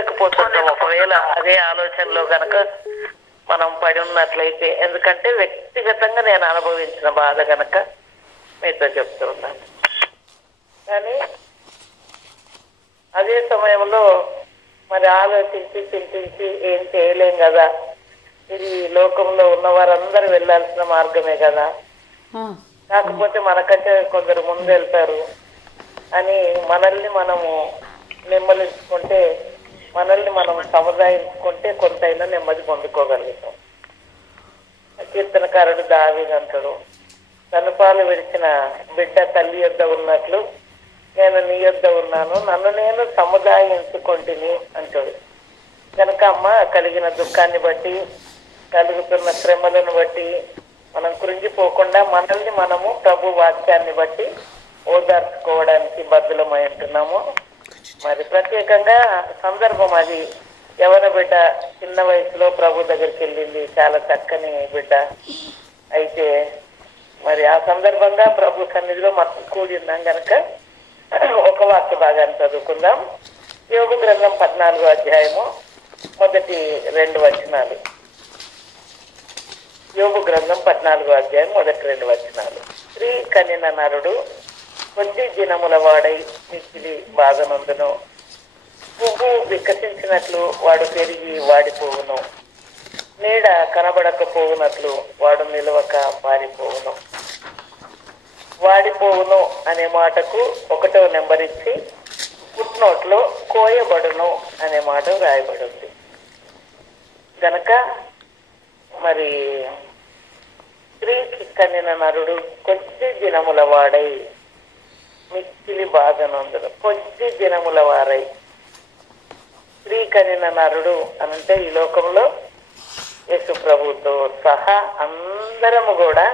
చేయలేకపోతుంటాం ఒకవేళ అదే ఆలోచనలో గనక మనం పడి ఉన్నట్లయితే. ఎందుకంటే వ్యక్తిగతంగా నేను అనుభవించిన బాధ గనక మీతో చెప్తూ ఉన్నాను. కానీ అదే సమయంలో మరి ఆలోచించి చింతించి ఏం చేయలేం కదా, ఇది లోకంలో ఉన్న వారందరూ వెళ్ళాల్సిన మార్గమే కదా, కాకపోతే మనకంటే కొందరు ముందు వెళ్తారు అని మనల్ని మనము నెమ్మదించుకుంటే, మనల్ని మనం సముదాయించుకుంటే కొంతైనా నెమ్మది పొందుకోగలుగుతాం. కీర్తనకారుడు దావీదు అంటాడు, తనుపాలు విడిచిన బిడ్డ తల్లి యొద్ద ఉన్నట్లు నేను నీ యొద్ద ఉన్నాను, నన్ను నేను సముదాయించుకుంటుని అంటాడు. కనుక అమ్మ కలిగిన దుఃఖాన్ని బట్టి, కలుగుతున్న శ్రమలను బట్టి మనం కృంగిపోకుండా మనల్ని మనము ప్రభు వాక్యాన్ని బట్టి ఓదార్చుకోవడానికి బద్దులమై ఉంటున్నాము. మరి ప్రత్యేకంగా సందర్భం అది, యవన బిడ్డ చిన్న వయసులో ప్రభు దగ్గరికి వెళ్ళింది, చాలా చక్కని బిడ్డ. అయితే మరి ఆ సందర్భంగా ప్రభు సన్నిధిలో మనం కూడి ఉన్నాం కనుక ఒక వాక్య భాగాన్ని చదువుకుందాం. యోబు గ్రంథం 14వ అధ్యాయము మొదటి 2 వచనాలు. యోబు గ్రంథం 14వ అధ్యాయం మొదటి 2 వచనాలు. స్త్రీ కనిన నరుడు కొద్ది దినముల వాడై మిక్కిలి బాధనందును, పువ్వు వికసించినట్లు వాడు పెరిగి వాడిపోవును, నీడ కనబడకపోవునట్లు వాడు నిలవక పారిపోవును. వాడిపోవును అనే మాటకు 1వ నెంబర్ ఇచ్చి ఫుట్నోట్లో కోయబడును అనే మాట రాయబడి ఉంది. గనక మరి స్త్రీకి కనిన నరుడు కొద్ది దినముల వాడై మిక్కిలి బాధనందును, కొద్ది దినముల వారై. స్త్రీ కనిన నరుడు అనంటే ఈ లోకంలో యేసు ప్రభుతో సహా అందరము కూడా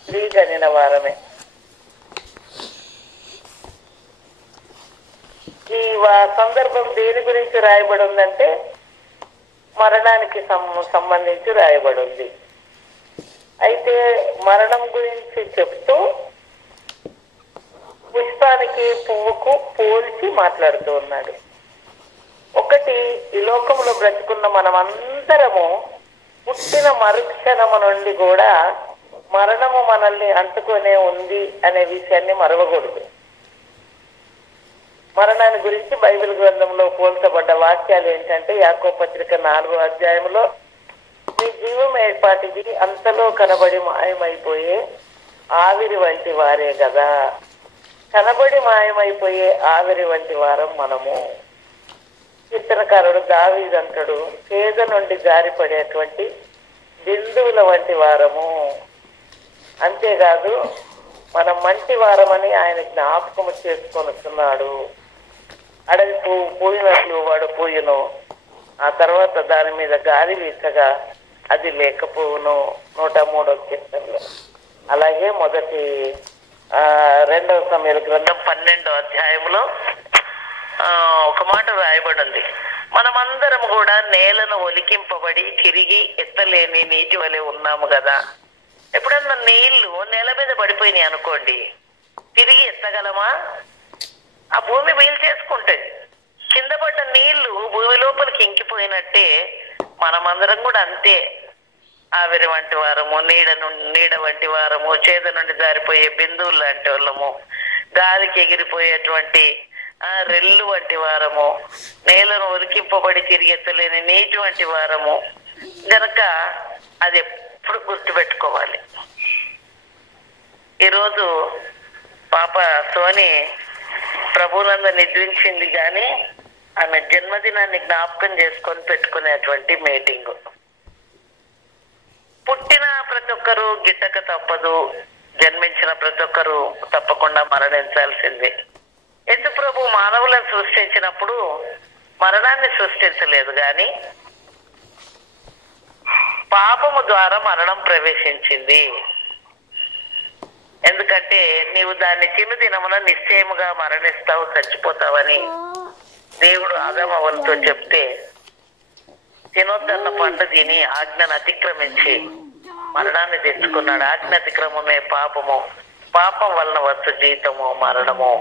స్త్రీ కనిన వారమే. ఈ సందర్భం దేని గురించి రాయబడి ఉందంటే మరణానికి సంబంధించి రాయబడి ఉంది. అయితే మరణం గురించి చెప్తూ పుష్పానికి పువ్వుకు పోల్చి మాట్లాడుతూ ఉన్నాడు. ఒకటి, ఈ లోకంలో బ్రతుకున్న మనమందరము పుట్టిన మరుక్షణము నుండి కూడా మరణము మనల్ని అంటుకొనే ఉంది అనే విషయాన్ని మరవకూడదు. మరణాన్ని గురించి బైబిల్ గ్రంథంలో పోల్చబడ్డ వాక్యాలు ఏంటంటే, యాకోబు పత్రిక 4వ అధ్యాయంలో మీ జీవం ఏర్పాటిది అంతలో కనబడి మాయమైపోయే ఆవిరి వంటి వారే కదా. కనబడి మాయమైపోయే ఆవిరి వంటి వారం మనము. కీర్తనకారుడు దావీదు అంటాడు, పేద నుండి జారిపడేటువంటి బిందువుల వంటి వారము. అంతేకాదు మనం మంటి వారమని ఆయన జ్ఞాపకము చేసుకొని వస్తున్నాడు. అడవి పువ్వు పూయినట్లు వాడు పూయను, ఆ తర్వాత దాని మీద గాలి వీచగా అది లేకపోవును. 103వ కీర్తనలో. అలాగే 2వ సమూయేలు గ్రంథం 12వ అధ్యాయంలో ఒక మాట రాయబడి ఉంది, మనమందరం కూడా నేలను ఒలికింపబడి తిరిగి ఎత్తలేని నీటి వలె ఉన్నాము కదా. ఎప్పుడన్నా నీళ్లు నేల మీద పడిపోయినాయి అనుకోండి, తిరిగి ఎత్తగలమా? ఆ భూమి వీలు చేసుకుంటుంది. కింద పడ్డ నీళ్లు భూమి లోపలికి ఇంకిపోయినట్టే మనమందరం కూడా అంతే. ఆవిరి వంటి వారము, నీడ వంటి వారము, చేద నుండి జారిపోయే బిందువులు లాంటి వాళ్ళము, గాలికి ఎగిరిపోయేటువంటి రెల్లు వంటి వారము, నేలను ఉరికింపబడి తిరిగి ఎత్తలేని నీటి వంటి వారము. గనక అది ఎప్పుడు గుర్తుపెట్టుకోవాలి. ఈరోజు పాప సోని ప్రభునందు నిద్రించింది, కానీ ఆమె జన్మదినాన్ని జ్ఞాపకం చేసుకొని పెట్టుకునేటువంటి మీటింగ్. పుట్టిన ప్రతి ఒక్కరూ గిట్టక తప్పదు, జన్మించిన ప్రతి ఒక్కరూ తప్పకుండా మరణించాల్సిందే. యేసు ప్రభు మానవులను సృష్టించినప్పుడు మరణాన్ని సృష్టించలేదు, కానీ పాపము ద్వారా మరణం ప్రవేశించింది. ఎందుకంటే నీవు దాన్ని దినమున నిశ్చయముగా మరణిస్తావు, చచ్చిపోతావని దేవుడు ఆదామవ్వలతో చెప్తే తినొద్దన్న పండు తిని ఆజ్ఞను అతిక్రమించి మరణాన్ని తెచ్చుకున్నాడు. ఆజ్ఞ అతిక్రమమే పాపము, పాపం వలన వచ్చు జీతము మరణము.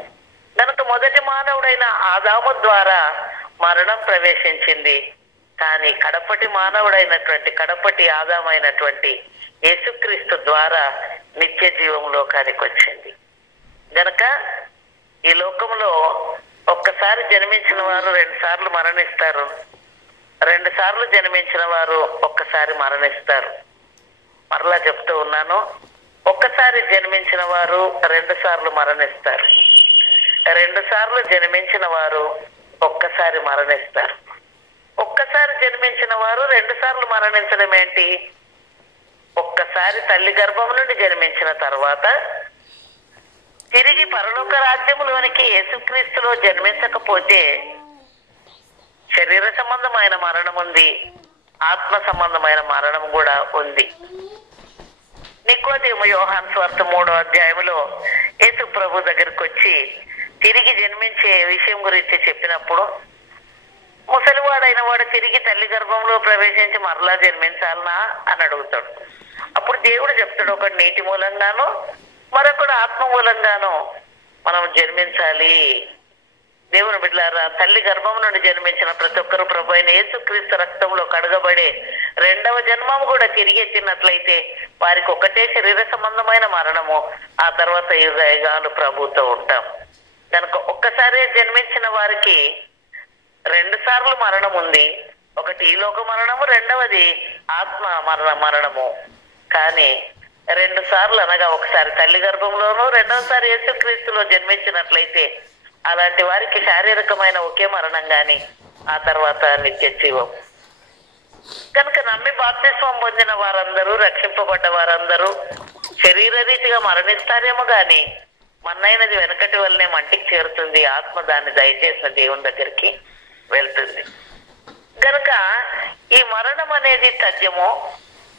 కనుక మొదటి మానవుడైన ఆదాము ద్వారా మరణం ప్రవేశించింది. కానీ కడపటి మానవుడైనటువంటి, కడపటి ఆదామైనటువంటి యేసుక్రీస్తు ద్వారా నిత్య జీవం లోకానికి వచ్చింది. గనక ఈ లోకంలో ఒక్కసారి జన్మించిన వారు 2 సార్లు మరణిస్తారు, 2 సార్లు జన్మించిన వారు ఒక్కసారి మరణిస్తారు. మరలా చెప్తూ ఉన్నాను, ఒక్కసారి జన్మించిన వారు 2 సార్లు మరణిస్తారు, 2 సార్లు జన్మించిన వారు ఒక్కసారి మరణిస్తారు. ఒక్కసారి జన్మించిన వారు 2 సార్లు మరణించడం ఏంటి? ఒక్కసారి తల్లి గర్భం నుండి జన్మించిన తర్వాత తిరిగి పరలోక రాజ్యములోనికి యేసుక్రీస్తులో జన్మించకపోతే శరీర సంబంధమైన మరణం ఉంది, ఆత్మ సంబంధమైన మరణం కూడా ఉంది. నికోదేము యోహాను సువార్త 3వ అధ్యాయంలో యేసు ప్రభు దగ్గరికి వచ్చి తిరిగి జన్మించే విషయం గురించి చెప్పినప్పుడు, ముసలివాడైన వాడు తిరిగి తల్లి గర్భంలో ప్రవేశించి మరలా జన్మించాలనా అని అడుగుతాడు. అప్పుడు దేవుడు చెప్తాడు, ఒకటి నీటి మూలంగాను మరొకడు ఆత్మ మూలంగాను మనం జన్మించాలి. దేవుని బిడ్డలారా, తల్లి గర్భం నుండి జన్మించిన ప్రతి ఒక్కరు ప్రభు అయిన యేసుక్రీస్తు రక్తంలో కడగబడే 2వ జన్మము కూడా తిరిగి ఎత్తినట్లయితే వారికి ఒకటే శరీర సంబంధమైన మరణము, ఆ తర్వాత యుగ యుగాలు ప్రభుతో ఉంటాం. కనుక ఒక్కసారి జన్మించిన వారికి 2 సార్లు మరణం ఉంది. ఒకటి ఈ లోక మరణము, 2వది ఆత్మ మరణము. కానీ 2 సార్లు అనగా ఒకసారి తల్లి గర్భంలోనూ 2వసారి యేసుక్రీస్తులో జన్మించినట్లయితే అలాంటి వారికి శారీరకమైన ఒకే మరణం గాని ఆ తర్వాత నిత్య జీవం. కనుక నమ్మి బాప్తిస్మం పొందిన వారందరూ, రక్షింపబడ్డ వారందరూ శరీర రీతిగా మరణిస్తారేమో గాని మన్నైనది వెనకటి వల్లనే మంటికి చేరుతుంది. ఆత్మ దాన్ని దయచేసిన దేవుని దగ్గరికి వెళ్తుంది. గనుక ఈ మరణం అనేది తథ్యము.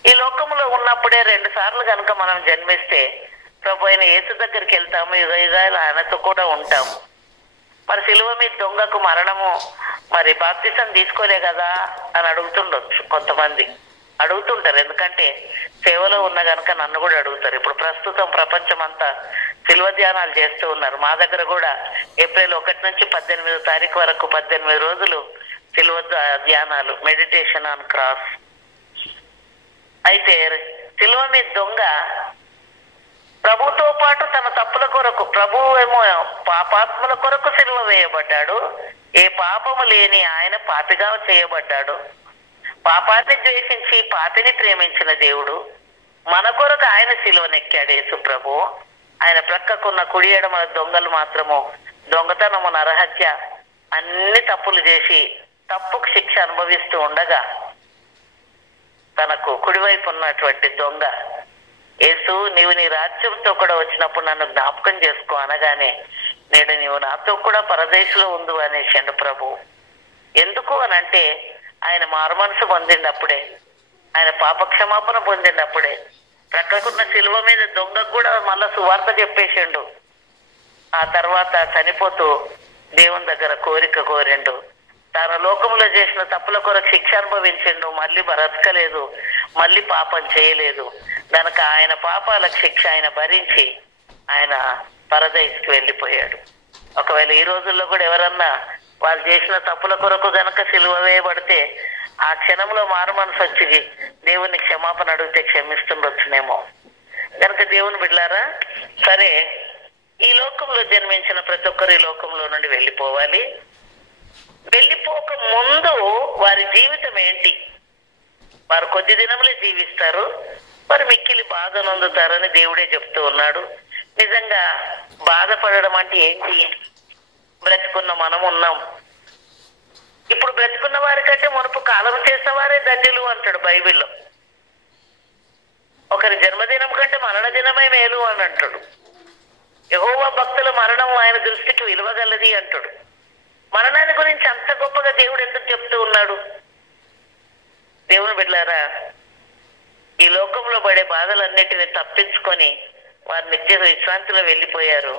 ఈ లోకంలో ఉన్నప్పుడే 2 సార్లు కనుక మనం జన్మిస్తే ప్రభు అయిన యేసు దగ్గరికి వెళ్తాము, యుగ యుగాలు ఆయనతో కూడా ఉంటాము. మరి సిలువ మీద దొంగకు మరణము మరి బాప్తిసం తీసుకోలే కదా అని అడుగుతుండొచ్చు, కొంతమంది అడుగుతుంటారు. ఎందుకంటే సేవలో ఉన్న గనుక నన్ను కూడా అడుగుతారు. ఇప్పుడు ప్రస్తుతం ప్రపంచం అంతా సిలువ ధ్యానాలు చేస్తూ ఉన్నారు. మా దగ్గర కూడా ఏప్రిల్ 1 నుంచి 18వ తారీఖు వరకు 18 రోజులు సిలువ ధ్యానాలు, మెడిటేషన్ ఆన్ క్రాస్. అయితే సిలువ మీద దొంగ ప్రభుతో పాటు తన తప్పుల కొరకు, ప్రభు ఏమో పాపాత్ముల కొరకు సిలువ వేయబడ్డాడు, ఏ పాపము లేని ఆయన పాపిగా చేయబడ్డాడు. పాపాన్ని ద్వేషించి పాపిని ప్రేమించిన దేవుడు మన కొరకు ఆయన సిలువనెక్కాడు యేసు ప్రభు. ఆయన ప్రక్కకున్న కుడి ఎడమ దొంగలు మాత్రము దొంగతనము, నరహత్య అన్ని తప్పులు చేసి తప్పుకు శిక్ష అనుభవిస్తూ ఉండగా తనకు కుడివైపు ఉన్నటువంటి దొంగ యేసు, నీవు నీ రాజ్యంతో కూడా వచ్చినప్పుడు నన్ను జ్ఞాపకం చేసుకో అనగానే, నేడు నీవు నాతో కూడా పరదేశంలో ఉండు అనేసాడు ప్రభు. ఎందుకు అనంటే ఆయన మారుమనసు పొందినప్పుడే, ఆయన పాపక్షమాపణ పొందినప్పుడే. ప్రక్కకున్న సిలువ మీద దొంగకు కూడా మళ్ళా సువార్త చెప్పేసిండు. ఆ తర్వాత చనిపోతూ దేవుని దగ్గర కోరిక కోరిండు. తన లోకంలో చేసిన తప్పుల కొరకు శిక్ష అనుభవించిండు, మళ్ళీ బ్రతకలేదు, మళ్ళీ పాపం చేయలేదు. కనుక ఆయన పాపాలకు శిక్ష ఆయన భరించి ఆయన పరదైస్కి వెళ్ళిపోయాడు. ఒకవేళ ఈ రోజుల్లో కూడా ఎవరన్నా వాళ్ళు చేసిన తప్పుల కొరకు గనక సిలువ వేయబడితే ఆ క్షణంలో మారు మనసు వచ్చి దేవుని క్షమాపణ అడిగితే క్షమిస్తుండొచ్చునేమో. కనుక దేవుని బిడ్డలారా, సరే, ఈ లోకంలో జన్మించిన ప్రతి ఒక్కరు ఈ లోకంలో నుండి వెళ్ళిపోవాలి. వెళ్ళిపోక ముందు వారి జీవితం ఏంటి? వారు కొద్ది దినములే జీవిస్తారు, వారు మిక్కిలి బాధ నొందుతారని దేవుడే చెప్తూ ఉన్నాడు. నిజంగా బాధపడడం అంటే ఏంటి? బ్రతుకున్న మనం ఉన్నాం. ఇప్పుడు బ్రతుకున్న వారికంటే మునుపు కాలం చేసిన వారే ధన్యులు అంటాడు బైబిల్లో. ఒకరి జన్మదినం కంటే మరణ దినమే మేలు అని అంటాడు. యెహోవా భక్తుల మరణం ఆయన దృష్టికి విలువగలది అంటాడు. మరణాన్ని గురించి అంత గొప్పగా దేవుడు ఎందుకు చెప్తూ ఉన్నాడు? దేవుని బిడ్డలారా, ఈ లోకంలో పడే బాధలన్నిటిని తప్పించుకొని వారు నిత్య విశ్రాంతిలో వెళ్ళిపోయారు.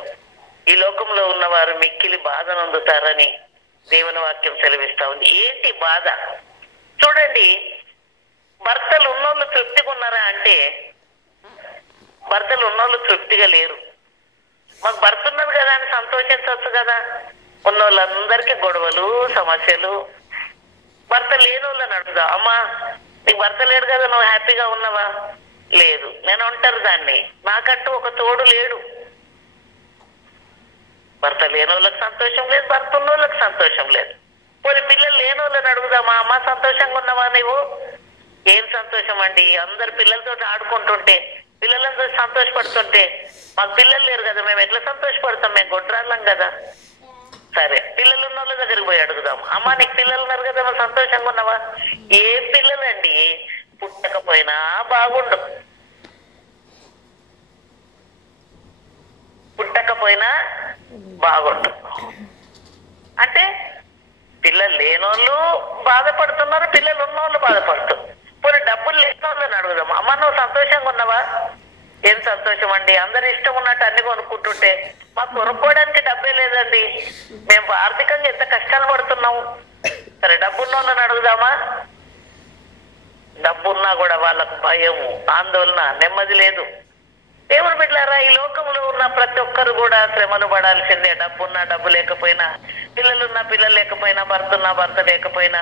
ఈ లోకంలో ఉన్నవారు మిక్కిలి బాధ నొందుతారని దేవుని వాక్యం సెలవిస్తా ఉంది. ఏంటి బాధ? చూడండి, భర్తలు ఉన్నోళ్ళు తృప్తిగా ఉన్నారా అంటే భర్తలు ఉన్నోళ్ళు తృప్తిగా లేరు. మాకు భర్త ఉన్నది కదా అని సంతోషించవచ్చు కదా. ఉన్న వాళ్ళందరికీ గొడవలు, సమస్యలు. భర్త లేని వాళ్ళని అడుగుదా, అమ్మా నీకు భర్త లేడు కదా, నువ్వు హ్యాపీగా ఉన్నావా? లేదు, నేను ఒంటరి దాన్ని, నాకంటూ ఒక తోడు లేడు. భర్త లేని వాళ్ళకి సంతోషం లేదు, భర్త ఉన్న వాళ్ళకి సంతోషం లేదు. పోనీ పిల్లలు లేని వాళ్ళని అడుగుదామా, అమ్మ సంతోషంగా ఉన్నావా నువ్వు? ఏం సంతోషం అండి, అందరు పిల్లలతో ఆడుకుంటుంటే, పిల్లలందరూ సంతోషపడుతుంటే, మాకు పిల్లలు లేరు కదా, మేము ఎట్లా సంతోషపడతాం, మేము గొడ్రాళ్ళం కదా. సరే, పిల్లలు ఉన్న వాళ్ళ దగ్గరికి పోయి అడుగుదాం, అమ్మ నీకు పిల్లలు ఉన్నారు కదా, నువ్వు సంతోషంగా ఉన్నావా? ఏ పిల్లలండి, పుట్టకపోయినా బాగుండు, పుట్టకపోయినా బాగుండు. అంటే పిల్లలు లేనోళ్ళు బాధపడుతున్నారు, పిల్లలు ఉన్నోళ్ళు బాధపడుతున్నారు. పోనీ డబ్బులు లేని వాళ్ళని అడుగుదాం, అమ్మ నువ్వు సంతోషంగా ఉన్నావా? ఏం సంతోషం అండి, అందరు ఇష్టం ఉన్నట్టు అన్ని కొనుక్కుంటుంటే మాకు కొనుక్కోవడానికి డబ్బే లేదండి, మేము ఆర్థికంగా ఎంత కష్టాలు పడుతున్నాము. సరే, డబ్బున్న వాళ్ళని అడుగుదామా? డబ్బున్నా కూడా వాళ్ళకు భయము, ఆందోళన, నెమ్మది లేదు. దేవుని బిడ్డలారా, ఈ లోకంలో ఉన్న ప్రతి ఒక్కరు కూడా శ్రమలు పడాల్సిందే. డబ్బున్నా డబ్బు లేకపోయినా, పిల్లలున్నా పిల్లలు లేకపోయినా, భర్త ఉన్నా భర్త లేకపోయినా,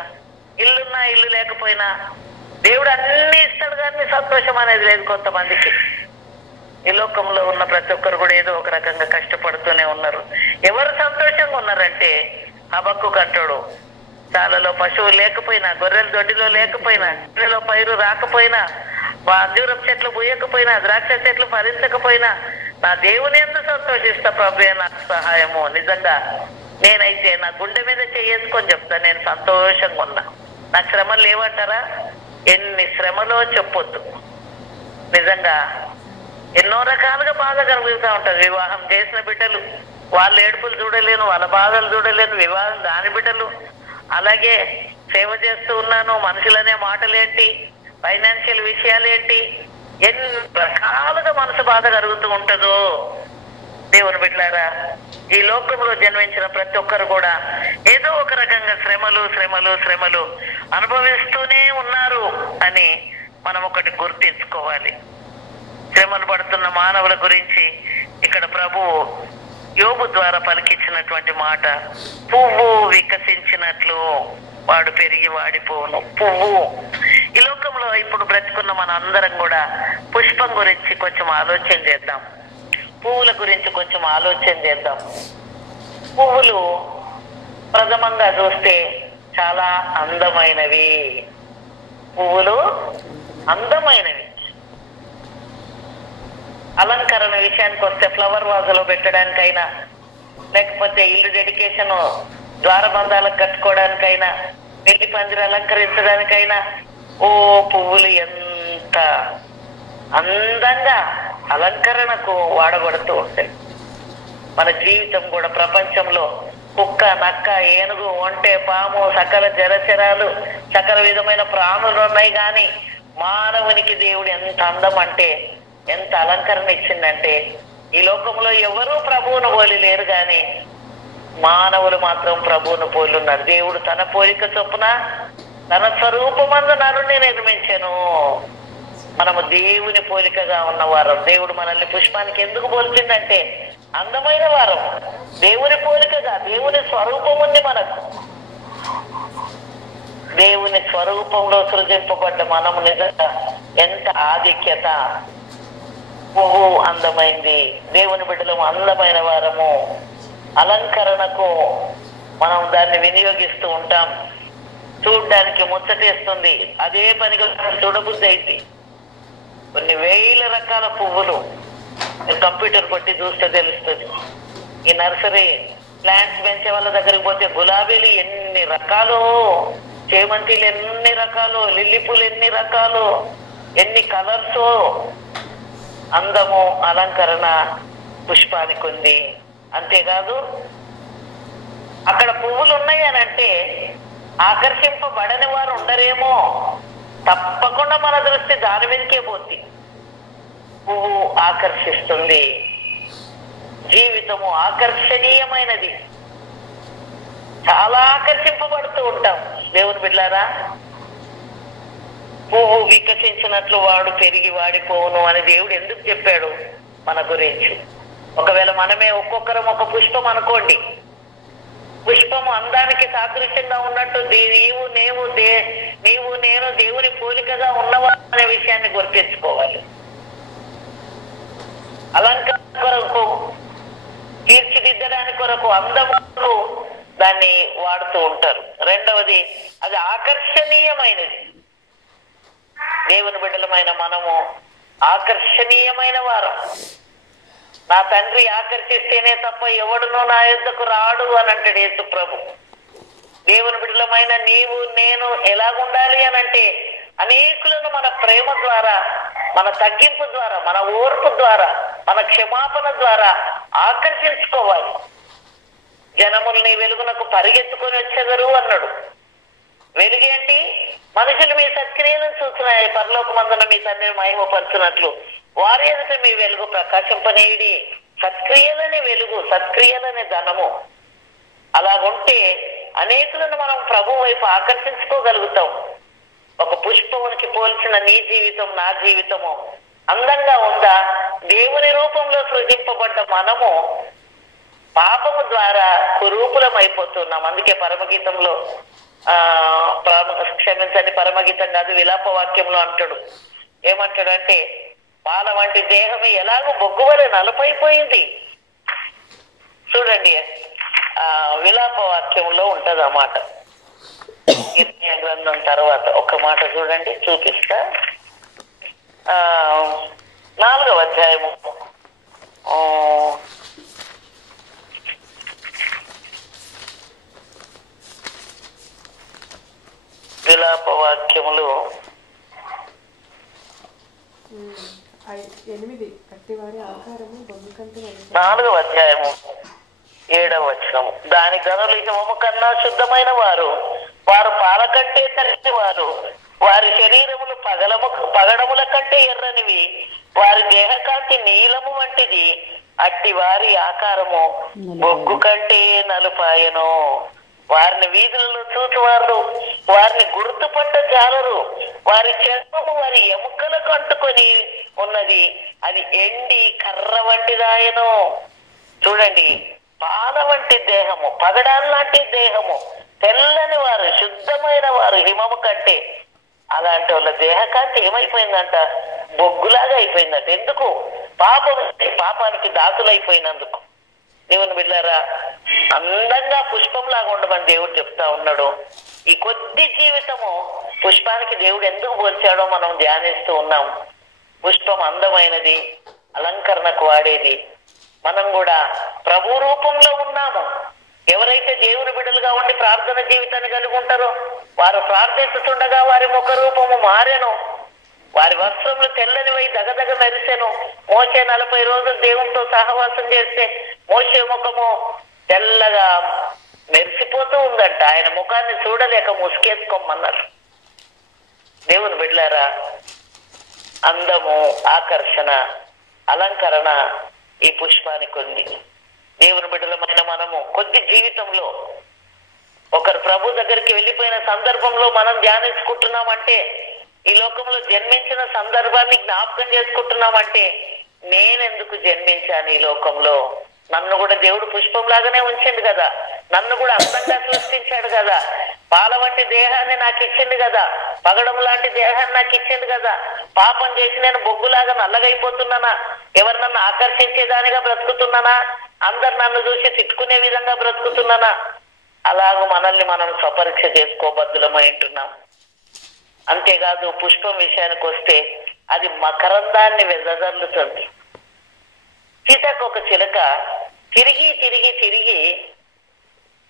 ఇల్లున్నా ఇల్లు లేకపోయినా, దేవుడు అన్ని ఇస్తాడు కానీ సంతోషం అనేది లేదు కొంతమందికి. ఈ లోకంలో ఉన్న ప్రతి ఒక్కరు కూడా ఏదో ఒక రకంగా కష్టపడుతూనే ఉన్నారు. ఎవరు సంతోషంగా ఉన్నారంటే, హబక్కూకు అంటాడు, చాలలో పశువులు లేకపోయినా, గొర్రెల దొడ్డిలో లేకపోయినా, ఇంట్లో పైరు రాకపోయినా, అంజూరపు చెట్లు పూయకపోయినా, ద్రాక్ష చెట్లు ఫలించకపోయినా, నా దేవుని యందు సంతోషిస్తా ప్రభువే నాకు సహాయము. నిజంగా నేనైతే నా గుండె మీద చేసుకొని చెప్తా, నేను సంతోషంగా ఉన్నా. నాకు శ్రమలు లేవంటారా? ఎన్ని శ్రమలో చెప్పొద్దు. నిజంగా ఎన్నో రకాలుగా బాధ కలుగుతూ ఉంటది. వివాహం చేసిన బిడ్డలు వాళ్ళ ఏడుపులు చూడలేను, వాళ్ళ బాధలు చూడలేను, వివాహం దాని బిడ్డలు. అలాగే సేవ చేస్తూ ఉన్నాను, మనుషులనే మాటలేంటి, ఫైనాన్షియల్ విషయాలేంటి, ఎన్ని రకాలుగా మనసు బాధ కలుగుతూ ఉంటుందో. దేవుని బిడ్డలారా, ఈ లోకంలో జన్మించిన ప్రతి ఒక్కరు కూడా ఏదో ఒక రకంగా శ్రమలు శ్రమలు శ్రమలు అనుభవిస్తూనే ఉన్నారు అని మనం ఒకటి గుర్తించుకోవాలి. శ్రమలు పడుతున్న మానవుల గురించి ఇక్కడ ప్రభు యోబు ద్వారా పలికించినటువంటి మాట, పువ్వు వికసించినట్లు వాడు పెరిగి వాడిపోను. పువ్వు, ఈ లోకంలో ఇప్పుడు బ్రతుకున్న మన అందరం కూడా పుష్పం గురించి కొంచెం ఆలోచన చేద్దాం, పువ్వుల గురించి కొంచెం ఆలోచన చేద్దాం. పువ్వులు ప్రథమంగా చూస్తే చాలా అందమైనవి. పువ్వులు అందమైనవి. అలంకరణ విషయానికి వస్తే ఫ్లవర్ వాజులో పెట్టడానికైనా, లేకపోతే ఇల్లు డెడికేషన్ ద్వారబంధాలకు కట్టుకోవడానికైనా, పెళ్లి పందిరి అలంకరించడానికైనా ఓ పువ్వులు ఎంత అందంగా అలంకరణకు వాడబడుతూ ఉంటాయి. మన జీవితం కూడా ప్రపంచంలో కుక్క, నక్క, ఏనుగు, ఒంటె, పాము, సకల జలచరాలు, సకల విధమైన ప్రాణులు ఉన్నాయి. కానీ మానవునికి దేవుడు ఎంత అందం అంటే, ఎంత అలంకరణ ఇచ్చిందంటే, ఈ లోకంలో ఎవరూ ప్రభువును పోలి లేరు కానీ మానవులు మాత్రం ప్రభువును పోలి ఉన్నారు. దేవుడు తన పోలిక చొప్పున తన స్వరూపమందు నరుణ్ణి నిర్మించెను. మనము దేవుని పోలికగా ఉన్నవారు. దేవుడు మనల్ని పుష్పానికి ఎందుకు పోల్చిందంటే అందమైన వారం, దేవుని పోలికగా, దేవుని స్వరూపం ఉంది మనకు. దేవుని స్వరూపంలో సృజింపబడ్డ మనము నిజంగా ఎంత ఆధిక్యత. పువ్వు అందమైంది, దేవుని బిడ్డలము అందమైన వారము. అలంకరణకు మనం దాన్ని వినియోగిస్తూ ఉంటాం. చూడ్డానికి ముచ్చటేస్తుంది, అదే పనిగా చూడబుద్ధి అయింది. కొన్ని వేల రకాల పువ్వులు కంప్యూటర్ కొట్టి చూస్తే తెలుస్తుంది. ఈ నర్సరీ ప్లాంట్స్ పెంచే వాళ్ళ దగ్గరికి పోతే గులాబీలు ఎన్ని రకాలు, చేమంతిలు ఎన్ని రకాలు, లిల్లీ పూలు ఎన్ని రకాలు, ఎన్ని కలర్స్. అందము, అలంకరణ పుష్పానికి ఉంది. అంతేకాదు, అక్కడ పువ్వులు ఉన్నాయి అని అంటే ఆకర్షింపబడని వారు ఉండరేమో, తప్పకుండా మన దృష్టి దాని మీదకే పోతుంది. పువ్వు ఆకర్షిస్తుంది. జీవితము ఆకర్షణీయమైనది. చాలా ఆకర్షింపబడుతూ ఉంటాం. దేవుని బిడ్డలారా, పువ్వు వికసించినట్లు వాడు పెరిగి వాడిపోవును అని దేవుడు ఎందుకు చెప్పాడు మన గురించి? ఒకవేళ మనమే ఒక్కొక్కరం ఒక పుష్పం అనుకోండి, శరీరము అందానికి సాదృశ్యంగా ఉన్నట్టు నీవు నేను దేవుని పోలికగా ఉన్నవా అనే విషయాన్ని గుర్తించుకోవాలి. అలంకరణ కొరకు, తీర్చిదిద్దడానికి కొరకు, అందముకు దాన్ని వాడుతూ ఉంటారు. రెండవది, అది ఆకర్షణీయమైనది. దేవుని బిడ్డలమైన మనము ఆకర్షణీయమైన వారు. నా తండ్రి ఆకర్షిస్తేనే తప్ప ఎవడునూ నా యుద్ధకు రాడు అని అంటాడు యేసు ప్రభు. దేవుని బిడ్డలమైన నీవు నేను ఎలాగుండాలి అని అంటే అనేకులను మన ప్రేమ ద్వారా, మన తగ్గింపు ద్వారా, మన ఓర్పు ద్వారా, మన క్షమాపణ ద్వారా ఆకర్షించుకోవాలి. జనముల్ని వెలుగునకు పరిగెత్తుకొని వచ్చెదరు అన్నాడు. వెలుగేంటి? మనుషులు మీ సత్క్రియలను చూస్తున్నాయి, పరలోకమందున మీ తండ్రిని మహిమపరచునట్లు వారి ఎదుట మీ వెలుగు ప్రకాశింపనీయుడి. సత్క్రియలని వెలుగు, సత్క్రియలని ధనము. అలాగుంటే అనేకులను మనం ప్రభు వైపు ఆకర్షించుకోగలుగుతాం. ఒక పుష్పమునికి పోల్చిన నీ జీవితం, నా జీవితము అందంగా ఉందా? దేవుని రూపంలో సృజింపబడ్డ మనము పాపము ద్వారా కురూపులం అయిపోతున్నాం. అందుకే పరమగీతంలో క్షమించండి, పరమగీతం కాదు, విలాప వాక్యంలో అంటాడు. ఏమంటాడు అంటే, పాల వంటి దేహమే ఎలాగో బొగ్గువలే నలుపైపోయింది. చూడండి, విలాప వాక్యంలో ఉంటది ఆ మాట. గ్రంథం తర్వాత ఒక మాట చూడండి, చూపిస్తా. 4వ అధ్యాయము విలాప వాక్యములు 4వ అధ్యాయము 7వ వచనము. దాని గనులు హిమము కన్నా శుద్ధమైన వారు, వారు పాల కంటే తల్లి వారు, వారి శరీరములు పగడముల కంటే ఎర్రనివి, వారి దేహకాంతి నీలము వంటిది, అట్టి వారి ఆకారము బొగ్గు కంటే నలుపాయను. వారిని వీధులలో చూచువారు వారిని గుర్తుపట్ట జాలరు. వారి చర్మము వారి ఎముకలకు అంటుకొని ఉన్నది, అది ఎండి కర్ర వంటిదాయను. చూడండి, పాల వంటి దేహము, పగడాల్లాంటి దేహము, తెల్లని వారు, శుద్ధమైన వారు హిమము కంటే. అలాంటి వాళ్ళ దేహకాంతి ఏమైపోయిందంట? బొగ్గులాగా అయిపోయిందంట. ఎందుకు? పాపానికి దాసులైపోయినందుకు. దేవుని బిడ్డలారా, అందంగా పుష్పంలాగా ఉండమని దేవుడు చెప్తా ఉన్నాడు. ఈ కొద్ది జీవితము పుష్పానికి దేవుడు ఎందుకు పోల్చాడో మనం ధ్యానిస్తూ ఉన్నాం. పుష్పం అందమైనది, అలంకరణకు వాడేది. మనం కూడా ప్రభు రూపంలో ఉన్నాము. ఎవరైతే దేవుని బిడ్డలుగా ఉండి ప్రార్థన జీవితాన్ని కలిగి ఉంటారో వారు ప్రార్థిస్తుండగా వారి ముఖ రూపము మారెను, వారి వస్త్రములు తెల్లనివై దగదగ మెరిసెను. మోషే 40 రోజులు దేవునితో సహవాసం చేస్తే మోషే ముఖము తెల్లగా మెరిసిపోతూ ఉందంట. ఆయన ముఖాన్ని చూడలేక ముసుకేసుకోమన్నారు. దేవుని బిడ్డలారా, అందము, ఆకర్షణ, అలంకరణ ఈ పుష్పానికి ఉంది. దేవుని బిడ్డలమైన మనము కొద్ది జీవితంలో ఒకరు ప్రభు దగ్గరికి వెళ్ళిపోయిన సందర్భంలో మనం ధ్యానించుకుంటున్నామంటే, ఈ లోకంలో జన్మించిన సందర్భాన్ని జ్ఞాపకం చేసుకుంటున్నామంటే, నేనెందుకు జన్మించాను ఈ లోకంలో? నన్ను కూడా దేవుడు పుష్పంలాగానే ఉంచిండు కదా, నన్ను కూడా అందంగా సృష్టించాడు కదా, పాల వంటి దేహాన్ని నాకు ఇచ్చిండు కదా, పగడం లాంటి దేహాన్ని నాకు ఇచ్చిండు కదా. పాపం చేసి నేను బొగ్గులాగా నల్లగైపోతున్నానా? ఎవరు నన్ను ఆకర్షించేదానిగా బ్రతుకుతున్నానా? అందరు నన్ను చూసి తిట్టుకునే విధంగా బ్రతుకుతున్నానా? అలాగూ మనల్ని మనం స్వపరీక్ష చేసుకోబద్దులమై ఉంటున్నాం. అంతేకాదు, పుష్పం విషయానికి వస్తే అది మకరందాన్ని వెదజల్లుతుంది. సీతాకొక చిలక తిరిగి తిరిగి తిరిగి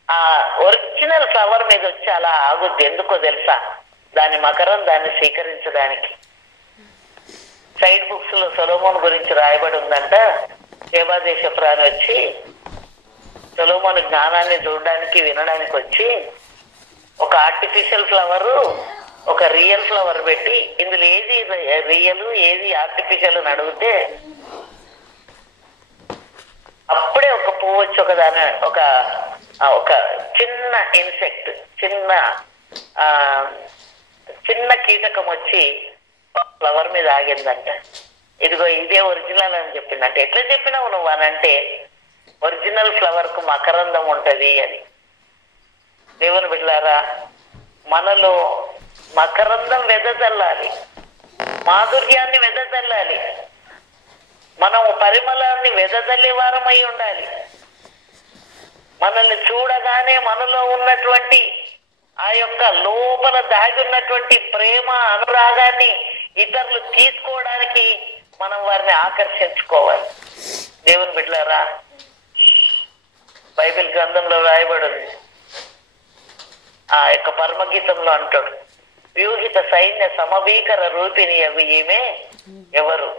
ఆ ఒరిజినల్ ఫ్లవర్ మీద వచ్చి అలా ఆగుద్ది. ఎందుకో తెలుసా? దాని మకరందాన్ని స్వీకరించడానికి. సైడ్ బుక్స్ లో సొలొమోన్ గురించి రాయబడి ఉందంట. దేవాదేశ ప్రాణి వచ్చి సొలొమోన్ జ్ఞానాన్ని చూడడానికి, వినడానికి వచ్చి ఒక ఆర్టిఫిషియల్ ఫ్లవరు, ఒక రియల్ ఫ్లవర్ పెట్టి ఇందులో ఏది రియల్ ఏది ఆర్టిఫిషియల్ అని అడిగితే అప్పుడే ఒక పువ్వు వచ్చి ఒక చిన్న ఇన్సెక్ట్, చిన్న కీటకం వచ్చి ఫ్లవర్ మీద ఆగిందంట. ఇదిగో ఇదే ఒరిజినల్ అని చెప్పిందంటే, ఎట్లా చెప్పినావు నువ్వు అని అంటే, ఒరిజినల్ ఫ్లవర్ కు మకరందం ఉంటది అని. మనలో మకరందం వెదజల్లాలి, మాధుర్యాన్ని వెదజల్లాలి, మనం పరిమళాన్ని వెదజల్లే వారమై ఉండాలి. మనల్ని చూడగానే మనలో ఉన్నటువంటి ఆ యొక్క లోపల దాగి ఉన్నటువంటి ప్రేమ అనురాగాన్ని ఇతరులు తీసుకోవడానికి మనం వారిని ఆకర్షించుకోవాలి. దేవుని బిడ్డలారా, బైబిల్ గ్రంథంలో రాయబడింది, ఆ యొక్క పరమగీతంలో అంటాడు, వ్యూహిత సైన్య సమభీకర రూపిణి అవి ఈమె ఎవరు?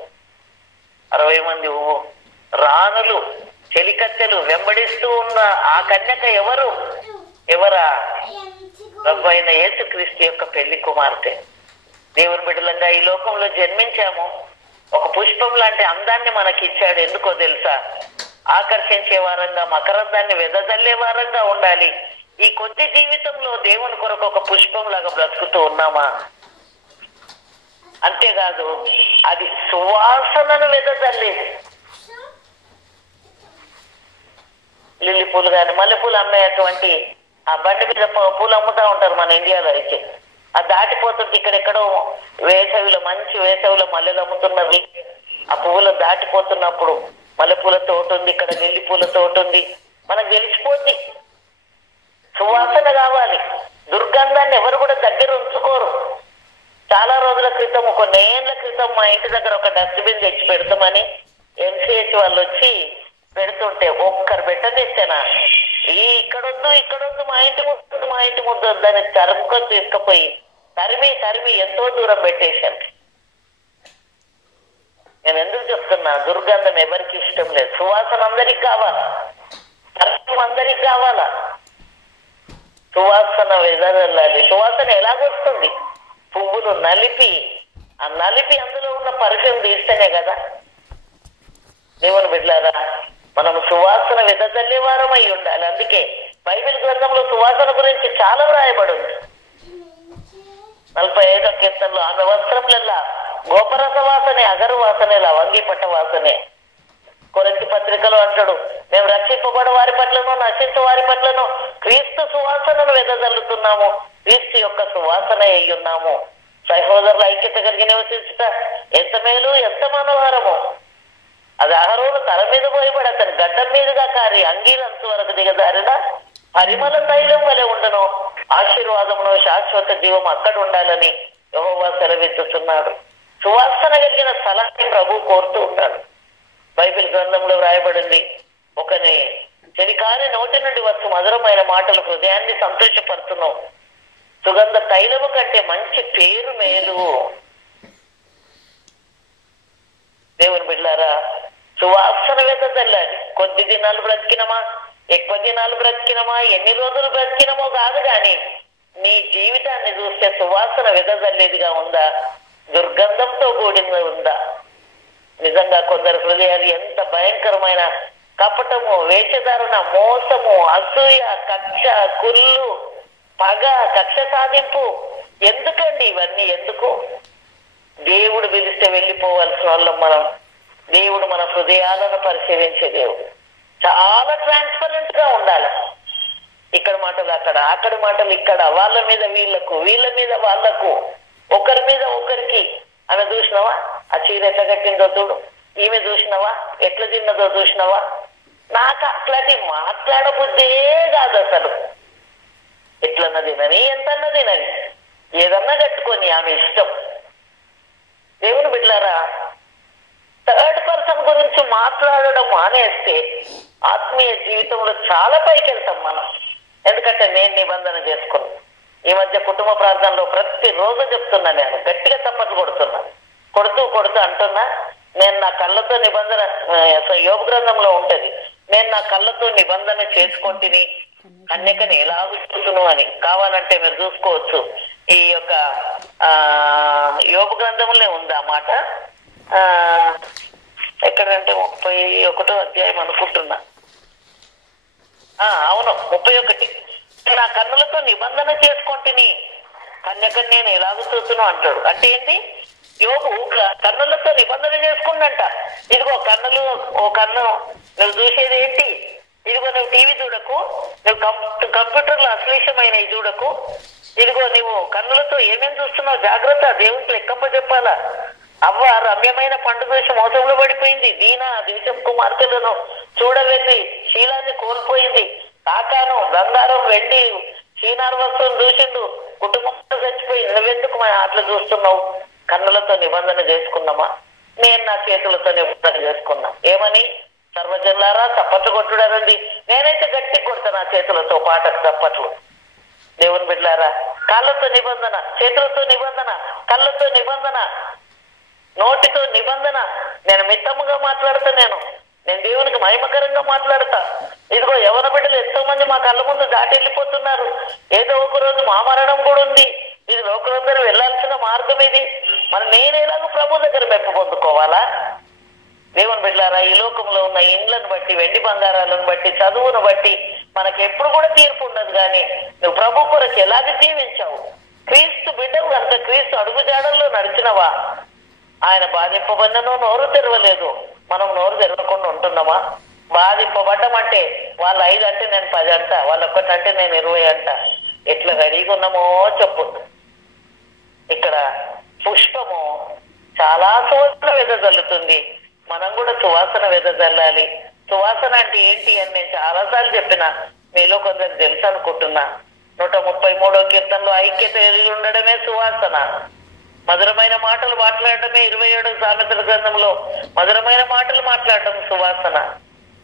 60 మంది రాణులు చెలికత్తెలు వెంబడిస్తూ ఉన్న ఆ కన్యక ఎవరు? ఎవరా? ప్రభు అయిన యేసుక్రీస్తు యొక్క పెళ్లి కుమార్తె. దేవుని బిడ్డలంగా ఈ లోకంలో జన్మించాము, ఒక పుష్పం లాంటి అందాన్ని మనకి ఇచ్చాడు. ఎందుకో తెలుసా? ఆకర్షించే వారంగా, మకరందాన్ని వెదజల్లే వారంగా ఉండాలి. ఈ కొద్ది జీవితంలో దేవుని కొరకు ఒక పుష్పం లాగా బ్రతుకుతూ ఉన్నామా? అంతేకాదు, అది సువాసనను వెదజల్లేది. లిల్లీ పూలు కానీ మల్లెపూలు అమ్మేటువంటి ఆ బండి మీద పూలు అమ్ముతా ఉంటారు మన ఇండియాలో అయితే. అది దాటిపోతుంటే ఇక్కడెక్కడో వేసవిలో, మంచి వేసవిలో మల్లెలు అమ్ముతున్నారు. ఆ పువ్వులు దాటిపోతున్నప్పుడు మల్లెపూల తోట ఉంది, ఇక్కడ లిల్లీ పూల తోట ఉంది, మనకు తెలిసిపోద్ది. సువాసన కావాలి. దుర్గంధాన్ని ఎవరు కూడా దగ్గర ఉంచుకోరు. చాలా రోజుల క్రితం, కొన్నేళ్ల క్రితం మా ఇంటి దగ్గర ఒక డస్ట్బిన్ తెచ్చి పెడతామని MCH వాళ్ళు వచ్చి పెడుతుంటే ఒక్కరు పెట్టనిస్తేనా, ఇక్కడొద్దు మా ఇంటి ముందు దాన్ని తరుముకొని తీసుకుపోయి తరిమి ఎంతో దూరం పెట్టేశాను. నేను ఎందుకు చెప్తున్నా, దుర్గంధం ఎవరికి ఇష్టం లేదు. సువాసన అందరికి కావాలా, తరగం అందరికి కావాలా. సువాసన వెదజల్లాలి. సువాసన ఎలాగొస్తుంది? పువ్వులు నలిపి అందులో ఉన్న పర్ఫ్యూమ్ తీస్తేనే కదా. దేవుని బిడ్డలారా, మనం సువాసన వెదజల్లే వారం అయి ఉండాలి. అందుకే బైబిల్ గ్రంథంలో సువాసన గురించి చాలా వ్రాయబడి ఉంది. 45వ కీర్తనలో ఆమె వస్త్రములల్లా గోపరస వాసనే, అగరు వాసనే, లవంగి పట్ట వాసనే. కొరింథీ పత్రికలో అంటాడు, మేము రక్షింపబడ వారి పట్లను, నశించు వారి పట్లను క్రీస్తు సువాసనను వెదజల్లుతున్నాము, క్రీస్తు యొక్క సువాసన అయి ఉన్నాము. సహోదరుల ఐక్యత కలిగి నివసించుట ఎంత మేలు, ఎంత మనోహరము. అది అహరోను తల మీద పోయబడి అతని గడ్డం మీదుగా కారి అంగీరంచు వరకు దిగజారిన పరిమళ తైలం వలె ఉండను. ఆశీర్వాదమును, శాశ్వత జీవం అక్కడ ఉండాలని యెహోవా సెలవిస్తున్నాడు. సువాసన కలిగిన స్థలాన్ని ప్రభు కోరుతూ ఉంటాడు. బైబిల్ గ్రంథంలో వ్రాయబడింది, ఒకని చెలికాని నోటి నుండి వచ్చు మధురమైన మాటలు హృదయాన్ని సంతోషపడుతున్నావు. సుగంధ తైలము కంటే మంచి పేరు మేలు. దేవుని బిడ్డలారా, సువాసన వెదజల్లాలి. కొద్ది దినాలు బ్రతికినమా, ఎక్కువ దినాలు బ్రతికినమా, ఎన్ని రోజులు బ్రతికినమో కాదు, కానీ నీ జీవితాన్ని చూస్తే సువాసన వెదజల్లేదిగా ఉందా, దుర్గంధంతో కూడింది ఉందా? నిజంగా కొందరు హృదయాలు ఎంత భయంకరమైన కపటము, వేషధారణ, మోసము, అసూయ, కక్ష, కుళ్ళు, పగ, కక్ష సాధింపు. ఎందుకండి ఇవన్నీ? ఎందుకు? దేవుడు పిలిస్తే వెళ్ళిపోవాల్సిన వాళ్ళం మనం. దేవుడు మన హృదయాలను పరిశీలించే దేవుడు. చాలా ట్రాన్స్పరెంట్ గా ఉండాలి. ఇక్కడ మాటలు అక్కడ, అక్కడ మాటలు ఇక్కడ, వాళ్ళ మీద వీళ్ళకు, వీళ్ళ మీద వాళ్ళకు, ఒకరి మీద ఒకరికి. ఆమె చూసినవా ఆ చీర ఎట్లా కట్టిందో చూడు, ఈమె చూసినవా ఎట్లా తిన్నదో చూసినవా. నాకు అట్లాంటి మాట్లాడబుద్దే కాదు అసలు. ఎట్లన్నా తినని, ఎంతన్నా తినని, ఏదన్నా కట్టుకొని ఆమె ఇష్టం. దేవుని బిడ్డలారా, థర్డ్ పర్సన్ గురించి మాట్లాడడం మానేస్తే ఆత్మీయ జీవితంలో చాలా పైకి వెళ్తాం మనం. ఎందుకంటే నేను నిబంధన చేసుకున్నాను. ఈ మధ్య కుటుంబ ప్రార్థనలో ప్రతిరోజు చెప్తున్నా, నేను గట్టిగా చప్పట్లు కొడుతూ అంటున్నా, నేను నా కళ్ళతో నిబంధన, యోబు గ్రంథంలో ఉంటది, నేను నా కళ్ళతో నిబంధన చేసుకుంటుని కన్యకని ఎలాగూ చూసును అని. కావాలంటే మీరు చూసుకోవచ్చు, ఈ యొక్క యోబు గ్రంథంలో ఉంది ఆ మాట. ఎక్కడంటే 31వ అధ్యాయం అనుకుంటున్నా. అవును, 31. నా కన్నులతో నిబంధన చేసుకుంటుని కన్యకని నేను ఎలాగూ చూసును అంటాడు. అంటే ఏంటి? యోబు కన్నులతో నిబంధన చేసుకుందంట. ఇదిగో కన్నులు, ఓ కన్ను నువ్వు చూసేది ఏంటి? ఇదిగో నువ్వు టీవీ చూడకు, నువ్వు కంప్యూటర్లో అశ్లీషమైనవి చూడకు, ఇదిగో నువ్వు కన్నులతో ఏమేమి చూస్తున్నావు జాగ్రత్త, దేవునికి లెక్కప్ప చెప్పాలా. అవ్వ రమ్యమైన పండు చూసి మోసంలో పడిపోయింది. దీనా దేశం కుమార్తెలను చూడవెళ్ళి శీలాన్ని కోల్పోయింది. కాకాను బంగారం వెండి చీనార్ వస్తువులు చూసిండు, కుటుంబంతో చచ్చిపోయింది. నువ్వెందుకు మా అట్లా చూస్తున్నావు? కన్నులతో నిబంధన చేసుకున్నామా? నేను నా చేతులతో నిబంధన చేసుకున్నా. ఏమని? సర్వజనులారా చప్పట్లు కొట్టుడనండి. నేనైతే గట్టి కొడతా నా చేతులతో పాటకు చప్పట్లు. దేవుని బిడ్డలారా, కాళ్ళతో నిబంధన, చేతులతో నిబంధన, కళ్ళతో నిబంధన, నోటితో నిబంధన. నేను మిత్తముగా మాట్లాడతా, నేను దేవునికి మహిమకరంగా మాట్లాడతా. ఇదిగో యవన బిడ్డలు ఎంతో మంది మా కళ్ళ ముందు దాటి వెళ్ళిపోతున్నారు. ఏదో ఒక రోజు మా మరణం కూడా ఉంది. ఇది లోకులందరూ వెళ్లాల్సిన మార్గం ఇది. మరి నేను ఎలాగో ప్రభు దగ్గర మెప్పు పొందుకోవాలా? దేవుని బిడ్డలారా, ఈ లోకంలో ఉన్న ఇండ్లను బట్టి, వెండి బంగారాలను బట్టి, చదువును బట్టి మనకి ఎప్పుడు కూడా తీర్పు ఉండదు. కానీ నువ్వు ప్రభు కొరకు ఎలాగ జీవించావు? క్రీస్తు బిడ్డవు కనుక క్రీస్తు అడుగు జాడల్లో నడిచినవా? ఆయన బాధింపబడినను నోరు తెరవలేదు. మనం నోరు తెరవకుండా ఉంటున్నామా? బాధింపబడ్డం అంటే వాళ్ళు 5 అంటే నేను 10 అంట, వాళ్ళు 1 అంటే నేను 20 అంట. ఎట్లా రెడీగా ఉన్నామో చెప్పు. ఇక్కడ పుష్పము చాలా సువాసన వెదజల్లుతుంది. మనం కూడా సువాసన వెదజల్లాలి. సువాసన అంటే ఏంటి అని నేను చాలాసార్లు చెప్పిన, మీలో కొందరికి తెలుసు అనుకుంటున్నా. 133వ కీర్తనలో ఐక్యత ఎదిగి ఉండడమే సువాసన. మధురమైన మాటలు మాట్లాడటమే 27వ సామెతల గ్రంథంలో మధురమైన మాటలు మాట్లాడటం సువాసన.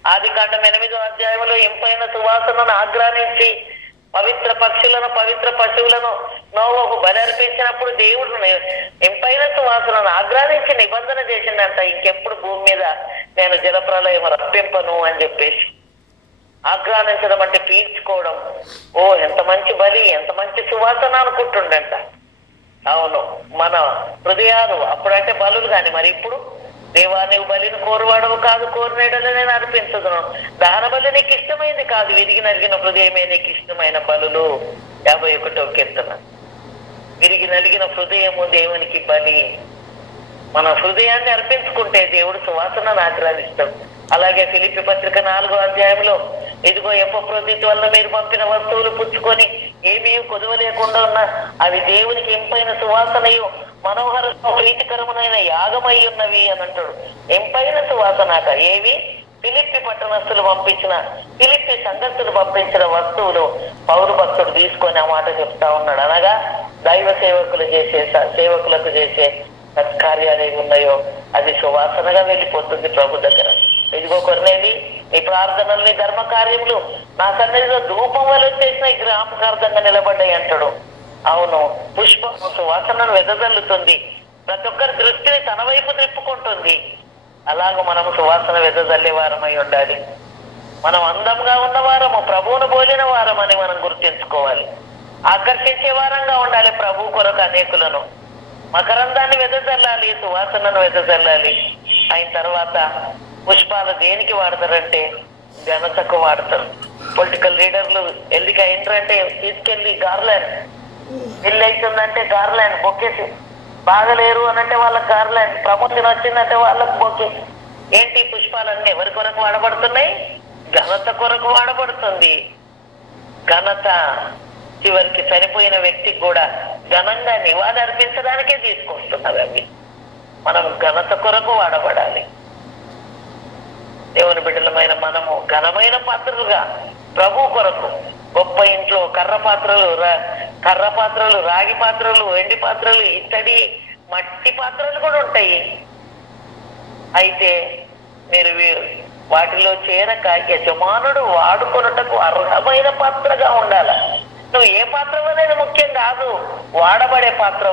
ఆదికాండం 8వ అధ్యాయంలో ఇంపైన సువాసనను ఆగ్రానించి పవిత్ర పక్షులను, పవిత్ర పశువులను నోవహు బలి అర్పించినప్పుడు దేవుడు ఇంపైన సువాసనను ఆగ్రానించి నిబంధన చేసిందంట. ఇంకెప్పుడు భూమి మీద నేను జలప్రలయం రప్పింపను అని చెప్పేసి. ఆగ్రానించడం అంటే పీల్చుకోవడం. ఓ ఎంత మంచి బలి, ఎంత మంచి సువాసన అనుకుంటుండంట. అవును, మన హృదయాలు అప్పుడంటే బలులు కాని, మరి ఇప్పుడు దేవా నీవు బలిని కోరువాడవు కాదు, కోరినేడలే నేను అర్పించదును. దహన బలి నీకు ఇష్టమైంది కాదు, విరిగి నలిగిన హృదయమే నీకు ఇష్టమైన బలులు. 51వ కీర్తన. విరిగి నలిగిన హృదయము దేవునికి బలి. మన హృదయాన్ని అర్పించుకుంటే దేవుడు సువాసనను ఆగ్రహిస్తాడు. అలాగే ఫిలిప్పి పత్రిక 4వ అధ్యాయంలో ఇదిగో ఎపఫ్రోదితు వల్ల మీరు పంపిన వస్తువులు పుచ్చుకొని ఏమీ కొదువ లేకుండా ఉన్న అవి దేవునికి ఇంపైన సువాసనయు మనోహర ప్రీతికరమునైన యాగమై ఉన్నవి అని అంటాడు. ఇంపైన సువాసనాక ఏవి? ఫిలిప్పి పట్టణస్థులు పంపించిన, ఫిలిప్పి సంఘస్థులు పంపించిన వస్తువులు పౌరు భక్తుడు తీసుకొని ఆ మాట చెప్తా ఉన్నాడు. అనగా దైవ సేవకులకు చేసే సత్కార్యాలు ఏవి ఉన్నాయో అది సువాసనగా వెళ్ళిపోతుంది ప్రభు దగ్గర. ఇదిగో కొర్నేలి, ఈ ప్రార్థనల్ని ధర్మ కార్యములు నా సన్నిధిలో ధూపం వల్ల వచ్చేసిన ఈ జ్ఞాపకార్థంగా నిలబడ్డాయి అంటాడు. అవును, పుష్పం సువాసనను వెదజల్లుతుంది, ప్రతి ఒక్కరి దృష్టిని తన వైపు తిప్పుకుంటుంది. అలాగ మనము సువాసన వెదజల్లే వారమై ఉండాలి. మనం అందంగా ఉన్న వారము, ప్రభువును పోలిన వారమని మనం గుర్తించుకోవాలి. ఆకర్షించే వారంగా ఉండాలి ప్రభు కొరకు అనేకులను. మకరందాన్ని వెదజల్లాలి, సువాసనను వెదజల్లాలి. అయిన తర్వాత పుష్పాలు దేనికి వాడతారంటే ఘనతకు వాడతారు. పొలిటికల్ లీడర్లు ఎందుకు అయినరంటే తీసుకెళ్లి గార్లాండ్, ఇల్లు అవుతుందంటే గార్లాండ్ బొక్కేసి, బాగలేరు అనంటే వాళ్ళకి గార్లాండ్, ప్రమోషన్ వచ్చిందంటే వాళ్ళకు బొక్కే. ఏంటి పుష్పాలన్నీ ఎవరి కొరకు వాడబడుతున్నాయి? ఘనత కొరకు వాడబడుతుంది. ఘనత చివరికి చనిపోయిన వ్యక్తికి కూడా ఘనంగా నివాళి అర్పించడానికే తీసుకొస్తున్నది. అవి మనం ఘనత కొరకు వాడబడాలి. దేవుని బిడ్డలమైన మనము ఘనమైన పాత్రలుగా ప్రభు కొరకు, గొప్ప ఇంట్లో కర్ర పాత్రలు, రాగి పాత్రలు, వెండి పాత్రలు, ఇత్తడి, మట్టి పాత్రలు కూడా ఉంటాయి. అయితే మీరు వాటిలో చేరక యజమానుడు వాడుకొనుటకు అర్హమైన పాత్రగా ఉండాల. నువ్వు ఏ పాత్ర అనేది ముఖ్యం కాదు, వాడబడే పాత్ర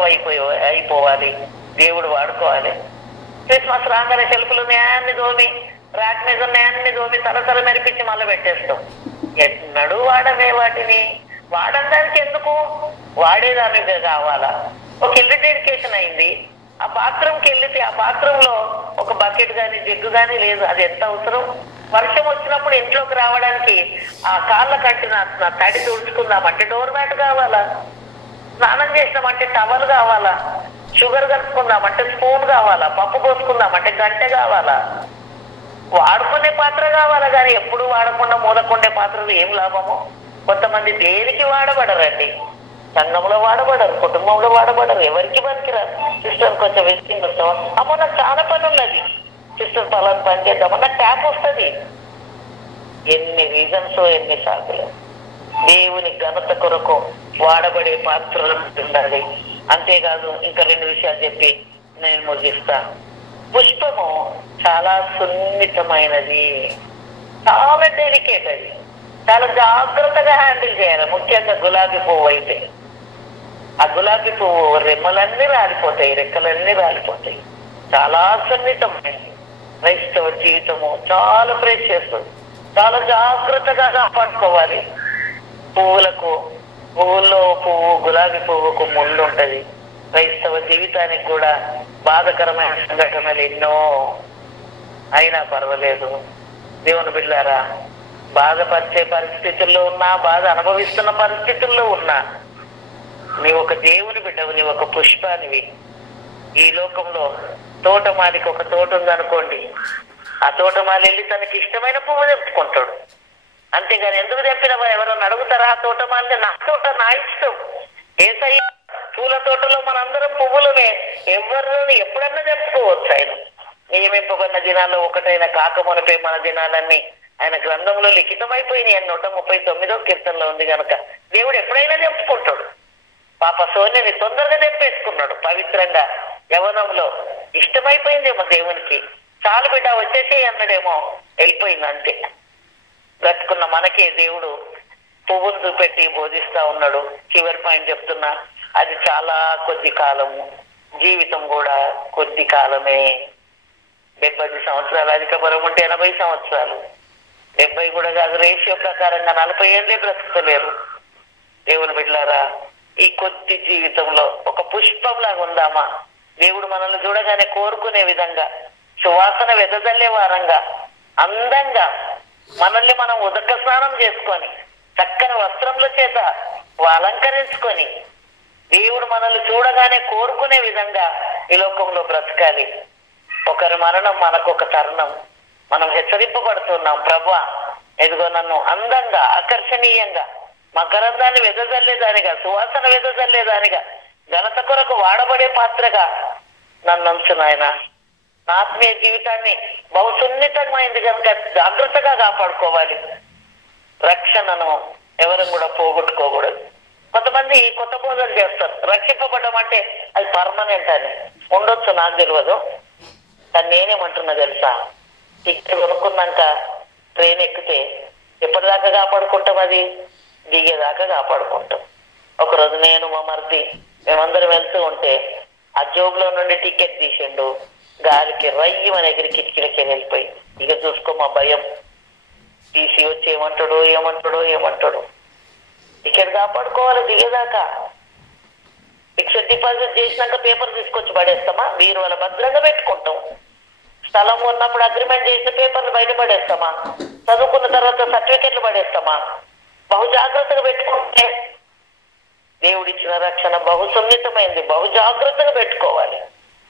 అయిపోవాలి. దేవుడు వాడుకోవాలి. క్రిస్మస్ రాగానే సెల్ఫ్లు నేన్ని దోమి, ర్యాక్ మీద నేన్ని దోమి తలతల మెరిపించి మళ్ళీ పెట్టేస్తాం. ఎన్నడూ వాడవే వాటిని. వాడడానికి ఎందుకు? వాడేదానికి కావాలా? ఒక ఇల్లు డెడికేషన్ అయింది, ఆ బాత్రూమ్కి వెళ్తే ఆ బాత్రూంలో ఒక బకెట్ గాని జగ్గు గాని లేదు. అది ఎంత అవసరం? వర్షం వచ్చినప్పుడు ఇంట్లోకి రావడానికి ఆ కాళ్ళ కట్టిన తడి తుడుచుకుందామంటే డోర్ మ్యాట్ కావాలా? స్నానం చేసినామంటే టవల్ కావాలా? షుగర్ కలుపుకుందామంటే స్పూన్ కావాలా? పప్పు పోసుకుందామంటే గంటె కావాలా? వాడుకునే పాత్ర కావాలి కానీ ఎప్పుడు వాడకుండా మూలకుండే పాత్రలు ఏం లాభము? కొంతమంది దేనికి వాడబడరండి, సంఘంలో వాడబడరు, కుటుంబంలో వాడబడరు, ఎవరికి పనికిరారు. సిస్టర్ కొంచెం విజిటింగ్ వస్తావా, అమ్మో నాకు చాలా పని ఉన్నది సిస్టర్ పలాని పని చేద్దామా, నాకు ట్యాప్ వస్తుంది. ఎన్ని రీజన్స్, ఎన్ని సాకులు. దేవుని ఘనత కొరకు వాడబడే పాత్రలు ఉండాలి. అంతేకాదు ఇంకా 2 విషయాలు చెప్పి నేను ముగిస్తా. పుష్పము చాలా సున్నితమైనది, చాలా డెలికేట్, అది చాలా జాగ్రత్తగా హ్యాండిల్ చేయాలి. ముఖ్యంగా గులాబీ పువ్వు అయితే ఆ గులాబీ పువ్వు రెమ్మలన్నీ రాలిపోతాయి, రెక్కలన్నీ రాలిపోతాయి. చాలా సున్నితమైనది. క్రైస్తవ జీవితము చాలా ప్రేషియస్, చాలా జాగ్రత్తగా కాపాడుకోవాలి. పువ్వుల్లో పువ్వు, గులాబీ పువ్వుకు ముళ్ళు ఉంటది. క్రైస్తవ జీవితానికి కూడా బాధకరమైన సంఘటనలు ఎన్నో అయినా పర్వాలేదు. దేవుని బిడ్డలారా, బాధపరిచే పరిస్థితుల్లో ఉన్నా, బాధ అనుభవిస్తున్న పరిస్థితుల్లో ఉన్నా, నీ ఒక దేవుని బిడ్డవు, నీ ఒక పుష్పానివి. ఈ లోకంలో తోటమాలికి ఒక తోట ఉందనుకోండి, ఆ తోటమాలి వెళ్ళి తనకి ఇష్టమైన పువ్వు తెంపుకుంటాడు. అంతేగాని ఎందుకు తెంపినవా ఎవరన్నా అడుగుతారా? ఆ తోటమాలిని నా తోట, నా ఇష్టం. ఏసయ్య పూల తోటలో మనందరం పువ్వులమే, ఎవరిని ఎప్పుడన్నా తెంపుకోవచ్చు. ఆయన నియమింపబడిన దినాల్లో ఒకటైన కాకమునపే మన దినాలన్నీ ఆయన గ్రంథంలో లిఖితమైపోయినాయి అని 139వ కీర్తనలో ఉంది. కనుక దేవుడు ఎప్పుడైనా తెంపుకుంటాడు. పాప సోనిని తొందరగా తెంపేసుకున్నాడు. పవిత్రంగా యవనంలో ఇష్టమైపోయిందేమో దేవునికి, చాలు బిడ్డ వచ్చేసే అన్నాడేమో, వెళ్ళిపోయింది అంతే. బ్రతుకున్న మనకే దేవుడు పువ్వును చూపెట్టి బోధిస్తా ఉన్నాడు. చివరి పాయింట్ చెప్తున్నా, అది చాలా కొద్ది కాలము, జీవితం కూడా కొద్ది కాలమే. 70 సంవత్సరాలు అధిక బలం ఉంటే 80 సంవత్సరాలు, 70 కూడా కాదు, రేషియో ప్రకారంగా 40 ఏళ్ళే బ్రతుకుతలేరు. దేవుని బిడ్డలారా, ఈ కొద్ది జీవితంలో ఒక పుష్పంలాగా ఉందామా? దేవుడు మనల్ని చూడగానే కోరుకునే విధంగా, సువాసన వెదజల్లే వారంగా, అందంగా మనల్ని మనం ఉదక స్నానం చేసుకొని చక్కని వస్త్రముల చేత అలంకరించుకొని దేవుడు మనల్ని చూడగానే కోరుకునే విధంగా ఈ లోకంలో బ్రతకాలి. ఒకరి మరణం మనకొక తరుణం. మనం హెచ్చరింపబడుతున్నాం, ప్రభువా ఎదుగో నన్ను అందంగా, ఆకర్షణీయంగా, మకరందాన్ని వెదజల్లేదానిగా, సువాసన వెదజల్లేదానిగా, ఘనత కొరకు వాడబడే పాత్రగా నన్ను ఉంచు నాయన. నా ఆత్మీయ జీవితాన్ని బహు సున్నితమైంది కనుక జాగ్రత్తగా కాపాడుకోవాలి. రక్షణను ఎవరు కూడా పోగొట్టుకోకూడదు. కొంతమంది కొత్త బోధలు చేస్తారు, రక్షింపబడ్డం అంటే అది పర్మనెంట్ అని. ఉండొచ్చు, నాకు తెలియదు. కానీ నేనేమంటున్నా తెలుసా, టికెట్ కొనుక్కున్నాక ట్రైన్ ఎక్కితే ఎప్పటిదాకా కాపాడుకుంటాం? అది దిగేదాకా కాపాడుకుంటాం. ఒకరోజు నేను మా మరిది మేమందరం వెళ్తూ ఉంటే ఆ జోబులో నుండి టికెట్ తీసిండు, గాలికి రయ్యమని ఎగిరి కిటికీలకి వెళ్ళిపోయి. ఇక చూసుకో మా భయం, తీసి వచ్చి ఏమంటాడో ఏమంటాడో ఏమంటాడో. టికెట్ కాపాడుకోవాలి దిగేదాకా. ఫిక్స్డ్ డిపాజిట్ చేసినాక పేపర్ తీసుకొచ్చి పడేస్తామా? బీరువాల భద్రంగా పెట్టుకుంటాం. స్థలం ఉన్నప్పుడు అగ్రిమెంట్ చేసిన పేపర్లు బయట పడేస్తామా? చదువుకున్న తర్వాత సర్టిఫికెట్లు పడేస్తామా? బహు జాగ్రత్తగా పెట్టుకుంటే దేవుడిచ్చిన రక్షణ బహు సున్నితమైంది, బహు జాగ్రత్తగా పెట్టుకోవాలి.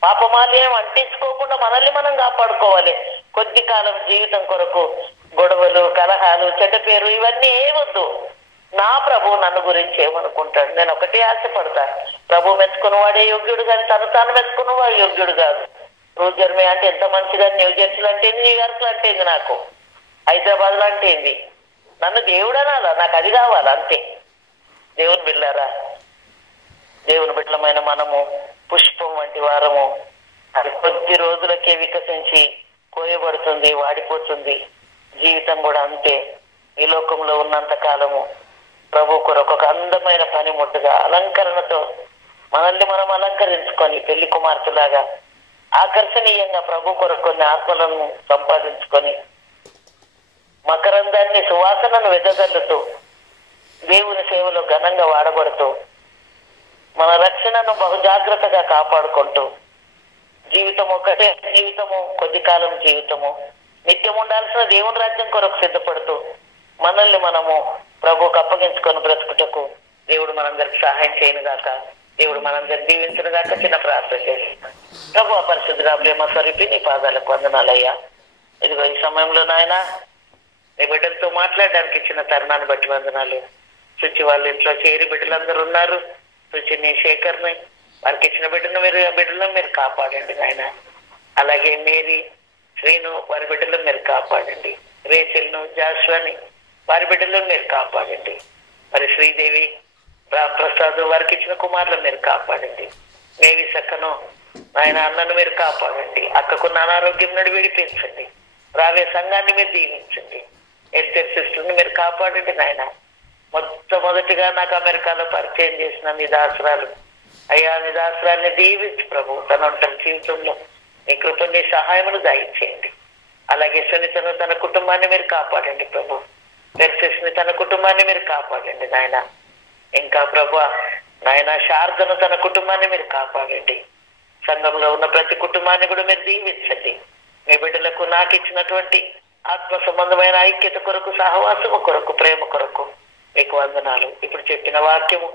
పాపమాల్యం అంటించుకోకుండా మనల్ని మనం కాపాడుకోవాలి. కొద్ది కాలం జీవితం కొరకు గొడవలు, కలహాలు, చెడ్డ పేరు ఇవన్నీ ఏవద్దు. నా ప్రభు నన్ను గురించి ఏమనుకుంటాడు? నేను ఒకటే ఆశపడతాను, ప్రభు మెచ్చుకున్న వాడే యోగ్యుడు కానీ తను తాను మెచ్చుకున్న వాడు యోగ్యుడు కాదు. రోజర్మే అంటే ఎంత మంచిగా, న్యూజెర్సీలు అంటే న్యూయార్క్ అంటే ఏంది, నాకు హైదరాబాద్ లో అంటే ఏంది, నన్ను దేవుడు అనాలా, నాకు అది కావాలి అంతే. దేవుని బిడ్డలారా, దేవుని బిడ్డలమైన మనము పుష్పం వంటి వారము. అది కొద్ది రోజులకే వికసించి కోయబడుతుంది, వాడిపోతుంది. జీవితం కూడా అంతే. ఈ లోకంలో ఉన్నంత కాలము ప్రభు కొరకు ఒక అందమైన పనిముట్టుగా అలంకరణతో మనల్ని మనం అలంకరించుకొని పెళ్లి కుమార్తెలాగా ఆకర్షణీయంగా ప్రభు కొరకు కొన్ని ఆత్మలను సంపాదించుకొని మకరందాన్ని, సువాసనను వెదజల్లుతూ దేవుని సేవలో ఘనంగా వాడబడుతూ మన రక్షణను బహు జాగ్రత్తగా కాపాడుకుంటూ జీవితం ఒకటే జీవితము, కొద్ది కాలం జీవితము, నిత్యం ఉండాల్సిన దేవుని రాజ్యం కొరకు సిద్ధపడుతూ మనల్ని మనము ప్రభువుకు అప్పగించుకొని బ్రతుకుటకు దేవుడు మనందరికి సహాయం చేయను గాక. దేవుడు మనందరికి దీవించిన గాక. చిన్న ప్రార్థన చేసి, ప్రభు పరిశుద్ధుడా, ప్రేమ స్వరూపి, నీ పాదాలకు వందనాలయ్యా. ఇదిగో ఈ సమయంలో నాయన నీ బిడ్డలతో మాట్లాడడానికి ఇచ్చిన తరుణాన్ని బట్టి వందనాలు. సుచి వాళ్ళ ఇంట్లో చేరి బిడ్డలందరూ ఉన్నారు. సుచిని, శేఖర్ని, వారికి ఇచ్చిన బిడ్డలను మీరు కాపాడండి నాయన. అలాగే మేరీ, శ్రీను వారి బిడ్డలను మీరు కాపాడండి. రేచెల్ను, జాషువాని వారి బిడ్డలను మీరు కాపాడండి. మరి శ్రీదేవి, రామ్ ప్రసాద్ వారికి ఇచ్చిన కుమారులను మీరు కాపాడండి. మేవి సక్కను ఆయన అన్నను మీరు కాపాడండి. అక్కకున్న అనారోగ్యం నుండి విడిపించండి. రావే సంఘాన్ని మీరు దీవించండి. ఎస్టర్ సిస్టర్ని మీరు కాపాడండి నాయన. మొట్టమొదటిగా నాకు అమెరికాలో పరిచయం చేసిన నిదాసురాలు అయ్యా, నిదాసురాల్ని దీవించు ప్రభు. తన ఒంటరి జీవితంలో మీ కృపని సహాయమును దయచేయండి. అలాగే సునీతను తన కుటుంబాన్ని మీరు కాపాడండి ప్రభు. పెర్సెస్ని తన కుటుంబాన్ని మీరు కాపాడండి నాయన. ఇంకా ప్రభు నాయన శారదను తన కుటుంబాన్ని మీరు కాపాడండి. సంఘంలో ఉన్న ప్రతి కుటుంబాన్ని కూడా మీరు దీవించండి. మీ బిడ్డలకు నాకు ఇచ్చినటువంటి ఆత్మ సంబంధమైన ఐక్యత కొరకు, సహవాసము కొరకు, ప్రేమ కొరకు మీకు వందనాలు. ఇప్పుడు చెప్పిన వాక్యము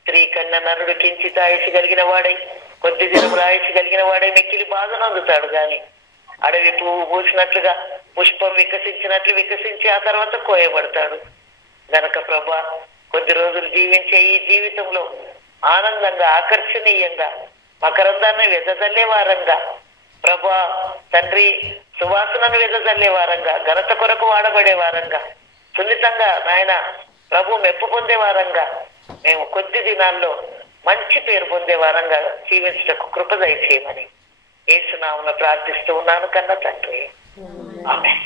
స్త్రీ కన్య నరుడు కించిత ఆయుష్ కలిగిన వాడై, కొద్ది దినం రాయుష్ కలిగిన వాడై మిక్కిలి బాధను అందుతాడు గాని అడవి పువ్వు పూసినట్లుగా, పుష్పం వికసించినట్లు వికసించి ఆ తర్వాత కోయబడతాడు. గనక ప్రభా కొద్ది రోజులు జీవించే ఈ జీవితంలో ఆనందంగా, ఆకర్షణీయంగా, మకరందాన్ని వెదజల్లే వారంగా, ప్రభా తండ్రి సువాసనను వెదజల్లే వారంగా, ఘనత కొరకు వాడబడే వారంగా, సున్నితంగా నాయన ప్రభు మెప్పు పొందే వారంగా, మేము కొద్ది దినాల్లో మంచి పేరు పొందే వారంగా జీవించటకు కృప దయచేయమని యేసు నామమున ప్రార్థిస్తూ ఉన్నాను కన్న తండ్రి. ఆమేన్.